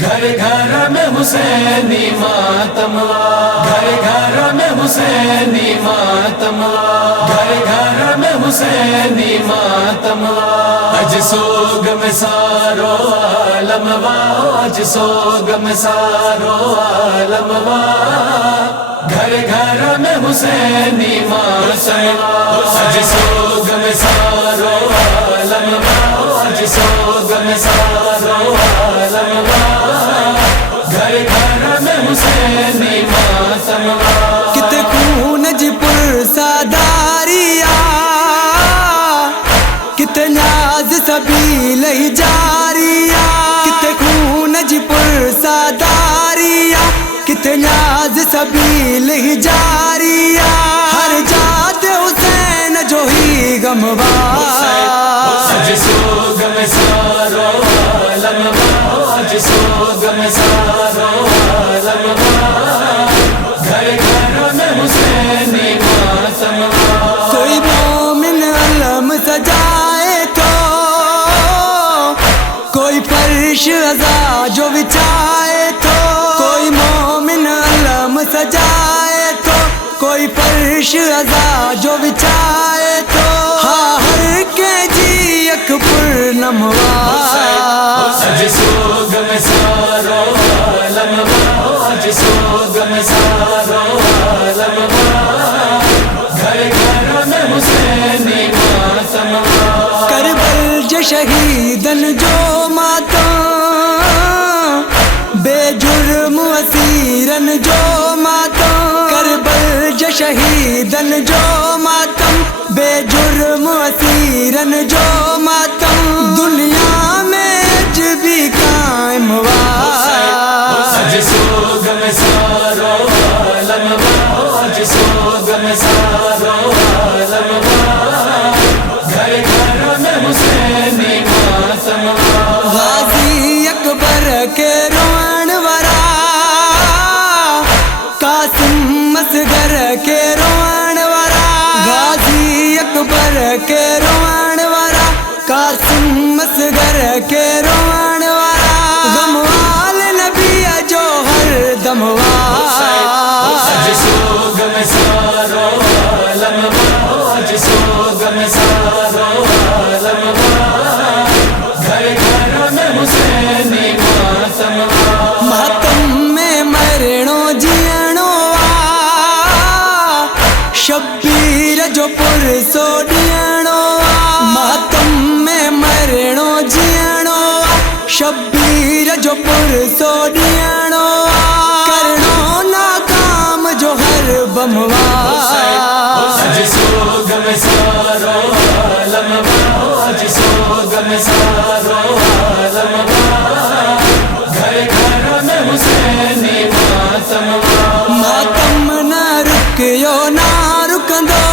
گھر گھر میں حسینی ماتم، گھر گھر میں حسینی ماتم، گھر گھر میں حسینی ماتم، اج سوگ میں سارو عالم وا، اج سوگ میں سارو عالم وا، گھر گھر میں حسینی ماتم، اج سوگ میں سارو عالم وا، اج سوگ میں سارو عالم وا، گھر گھر میں حسینی ماتم، کتے خون جی پرساداریا، کتے نیاز سبیل جاریا، کتے خون جی پرساداریا، کتے نیاز سبیل جاریا، ہر جات حسین جو ہی غموا، اج سوگ میں سارو عالم وا، اج سوگ میں سارو عالم وا، گھر گھر میں حسینی ماتم، کوئی مومن علم سجائے تو، کوئی فرش عزا جو بچھائے تو، کوئی مومن علم سجائے تو، کوئی فرش عزا جو بچھائے تو، ہاں ہر کے جی ایک پرنموا، اج سوگ میں سارو عالم وا، اج سوگ میں سارو عالم وا، گھر گھر میں حسینی ماتم، کربل جو شہیدن جو ماتم، بے جرم اسیرن جو ماتم، کربل جو شہیدن جو ماتم، بے جرم اسیرن جو ماتم، دنیا میں اج بھی قائم وا، اج سوگ میں سارو عالم وا، اج سوگ میں سارو عالم وا، گھر گھر میں حسینی ماتم، غازی اکبر کے روان ورا، قاسم اصغر کے روان ورا، غازی اکبر کے روان ورا، قاسم اصغر کے روان ورا، غم والے نبی جو ہر دم وا، اج سوگ میں سارو عالم وا، اج سوگ میں سارو عالم وا، گھر گھر میں حسینی ماتم، ماتم میں مرنو جیڑو شبیر جو پرسو ڈیڑو، ماتم میں مرنو جیڑو شبیر جو پرسو ڈیڑو، کرنو ناکام جو ہر بموا، اج سوگ میں سارو عالم وا، اج سوگ میں سارو عالم وا، گھر گھر میں حسینی ماتم، ماتم نہ رکیو نہ رکندو،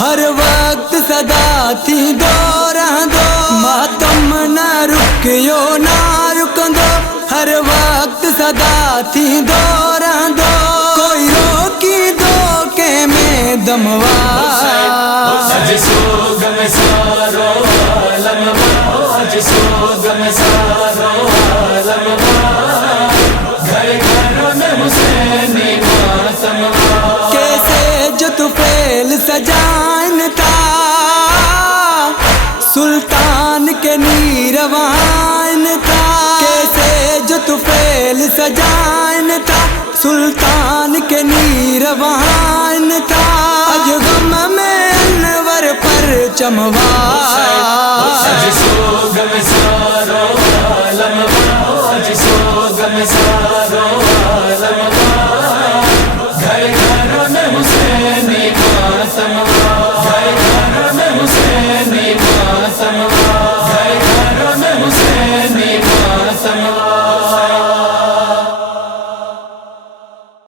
ہر وقت صدا تھی دو رہندو، ماتم نہ رکیو نہ رکندو، ہر وقت صدا تھی دو رہندو، کوئی روکی دو کہ میں دموا، اج سوگ میں سارو عالم وا، اج سوگ میں سارو عالم وا، گھر گھر میں حسینی ماتم، کیسے جو تو فیل سجائن تھا، سلطان کے نیروان تھا، کیسے جو تو فیل سجائن تھا، سلطان کے نیروان تھا، اج غم میں انور پر چموا، اج سوگ میں سارو عالم وا، اج سوگ میں سارو